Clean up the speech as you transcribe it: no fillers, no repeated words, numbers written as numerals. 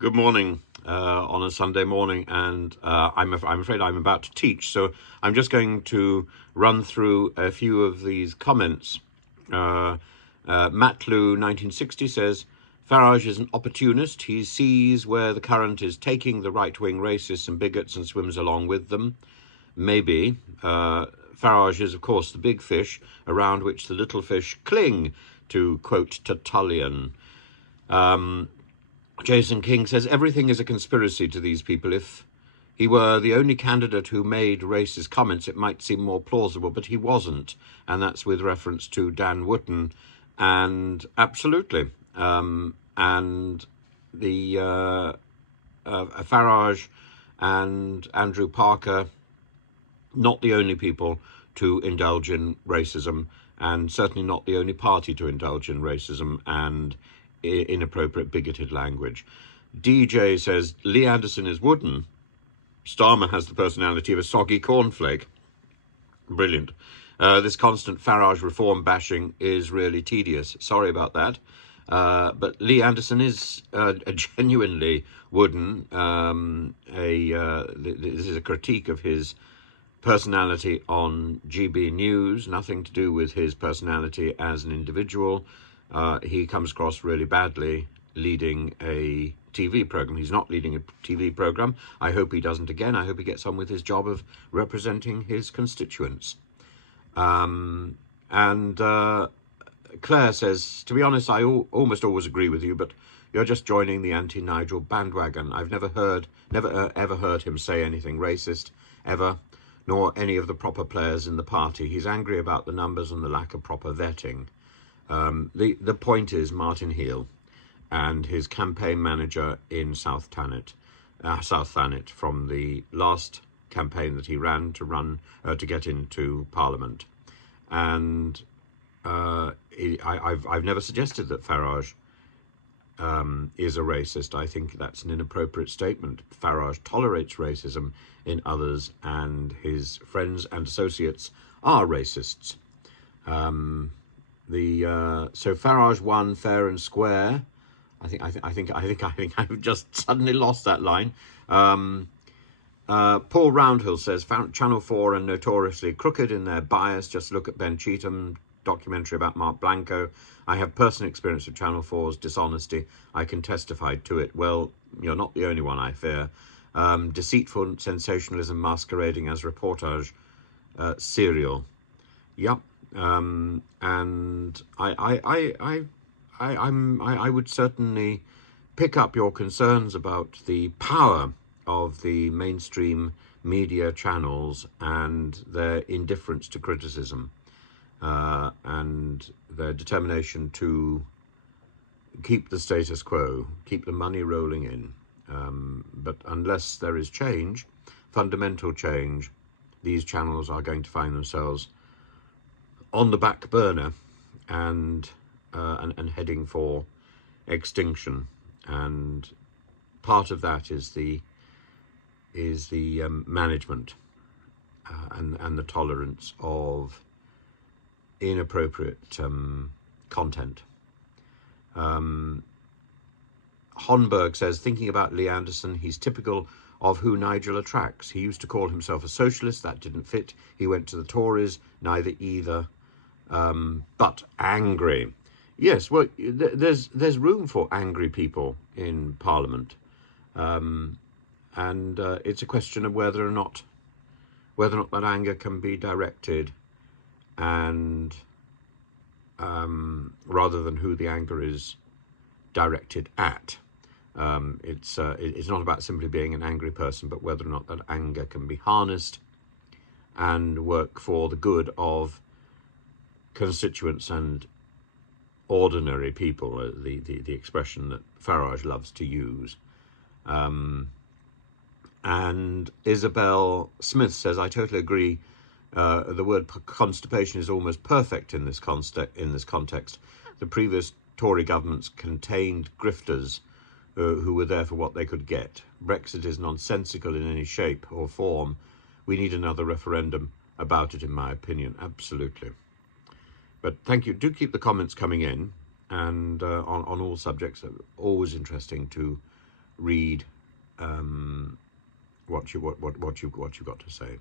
Good morning on a Sunday morning, and I'm afraid I'm about to teach, so I'm just going to run through a few of these comments. Matlu 1960 says, Farage is an opportunist. He sees where the current is taking the right-wing racists and bigots and swims along with them. Maybe. Farage is, of course, the big fish around which the little fish cling, to quote Tertullian. Jason King says everything is a conspiracy to these people. If he were the only candidate who made racist comments, it might seem more plausible, but he wasn't. And that's with reference to Dan Wootton. And absolutely. And the Farage and Andrew Parker, not the only people to indulge in racism, and certainly not the only party to indulge in racism and inappropriate, bigoted language. DJ says Lee Anderson is wooden. Starmer has the personality of a soggy cornflake. Brilliant. This constant Farage reform bashing is really tedious. Sorry about that. But Lee Anderson is a genuinely wooden. This is a critique of his personality on GB News, nothing to do with his personality as an individual. He comes across really badly leading a TV program. He's not leading a TV program. I hope he doesn't again. I hope he gets on with his job of representing his constituents. And Claire says, to be honest, I almost always agree with you, but you're just joining the anti-Nigel bandwagon. I've never ever heard him say anything racist, ever, nor any of the proper players in the party. He's angry about the numbers and the lack of proper vetting. The point is Martin Heal and his campaign manager in South Thanet from the last campaign that he ran to get into Parliament. And I've never suggested that Farage is a racist. I think that's an inappropriate statement. Farage tolerates racism in others, and his friends and associates are racists. So Farage won fair and square. I think I've just suddenly lost that line. Paul Roundhill says Channel 4 are notoriously crooked in their bias. Just look at Ben Cheatham documentary about Mark Blanco. I have personal experience of Channel 4's dishonesty. I can testify to it. Well, you're not the only one, I fear. Deceitful sensationalism masquerading as reportage serial. Yep. And I would certainly pick up your concerns about the power of the mainstream media channels and their indifference to criticism, and their determination to keep the status quo, keep the money rolling in. But unless there is change, fundamental change, these channels are going to find themselves on the back burner and heading for extinction. And part of that is the management and the tolerance of inappropriate content. Honberg says, thinking about Lee Anderson, he's typical of who Nigel attracts. He used to call himself a socialist. That didn't fit. He went to the Tories, neither either, but angry. Yes, well, there's room for angry people in Parliament, and it's a question of whether or not that anger can be directed, and rather than who the anger is directed at. It's not about simply being an angry person, but whether or not that anger can be harnessed and work for the good of constituents and ordinary people, the expression that Farage loves to use. And Isabel Smith says, I totally agree. The word constipation is almost perfect in this context. The previous Tory governments contained grifters who were there for what they could get. Brexit is nonsensical in any shape or form. We need another referendum about it, in my opinion. Absolutely. But thank you. Do keep the comments coming in, and on all subjects. Always interesting to read what you got to say.